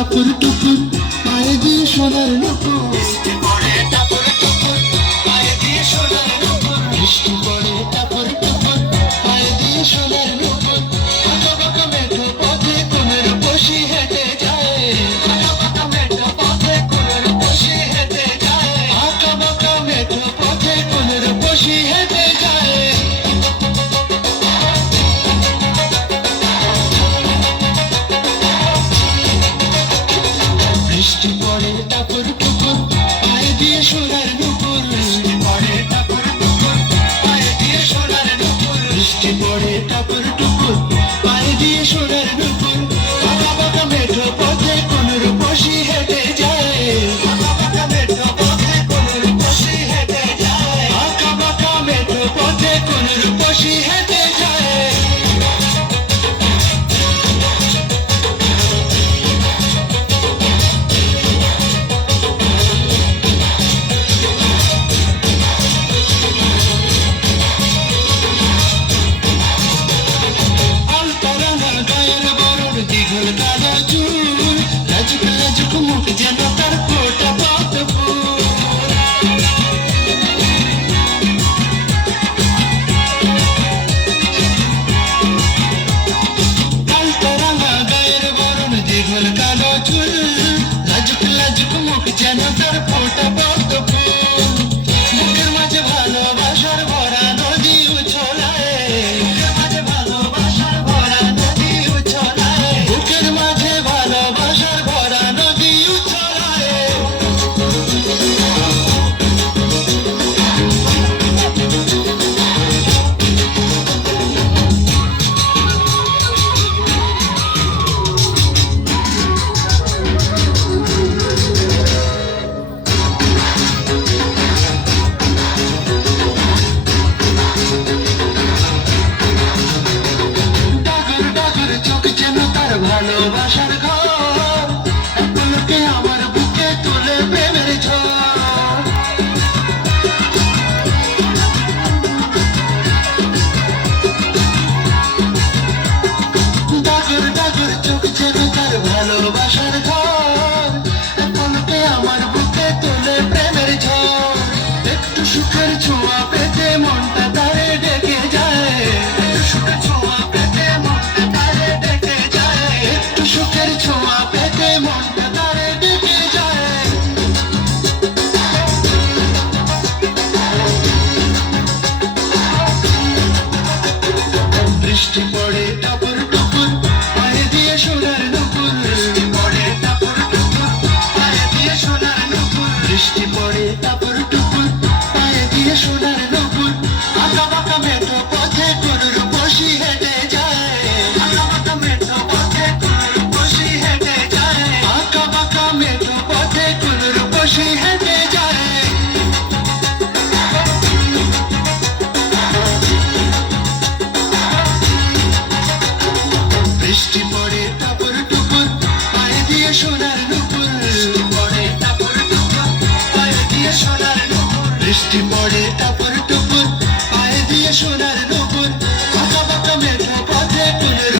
টাপুর টুপুর পায়ে দিয়ে সোনার নুপুর, বৃষ্টি পড়ে টাপুর টুপুর পায়ে দিয়ে সোনার নুপুর, বৃষ্টি পড়ে টাপুর টুপুর পায়ে দিয়ে সোনার নুপুর। আঁকা বাঁকা মেঠো পথে কোনের বসি হেঁটে যায়, আঁকা বাঁকা মেঠো পথে কোনের বসি হেঁটে যায়, আঁকা বাঁকা মেঠো পথে কোনের বসি হেঁটে যায়। বৃষ্টি পড়ে টাপুর টুপুর পায়ে দিয়ে সোনার নুপুর, বৃষ্টি পড়ে টাপুর টুপুর পায়ে দিয়ে সোনার নুপুর, বৃষ্টি পড়ে টাপুর টুপুর পায়ে দিয়ে সোনার নুপুর। আঁকা বাঁকা মেঠো পথে কোনের বসি হেঁটে যায়, আঁকা বাঁকা মেঠো পথে কোনের বসি হেঁটে যায়, আঁকা বাঁকা মেঠো পথে কোনের বসি হেঁটে যায়। আলপরানা গায়ের বরণ দীঘল কালো চুল, লাজুক লাজুক মুখ যেন তার ফোটা পদ্ম ফুল। আলপরানা গায়ের বরণ দীঘল কালো চুল, লাজুক লাজুক মুখ যেন তার ফোটা পদ্ম ফুল। বুকের মাঝে ভালোবাসার ভরা নদী উছলায়, বুকের মাঝে ভালোবাসার ভরা নদী উছলায়, বুকের মাঝে ভালোবাসার ভরা নদী উছলায়। ডাগর ডাগর চোখ যেন তার ভালোবাসার ঘর, এক পলকে আমার বুকে তুলে প্রেমের ঝড়। ডাগর ডাগর চোখ যেন তার ভালোবাসার ঘর, এক পলকে আমার বুকে তুলে প্রেমের ঝড়। একটু সুখের ছোঁয়া পেতে মনটা তারে ডেকে যায়, একটু সুখে ছোঁয়া পেতে মনটা তারে ডেকে যায়, একটু সুখের ছোঁয়া পেতে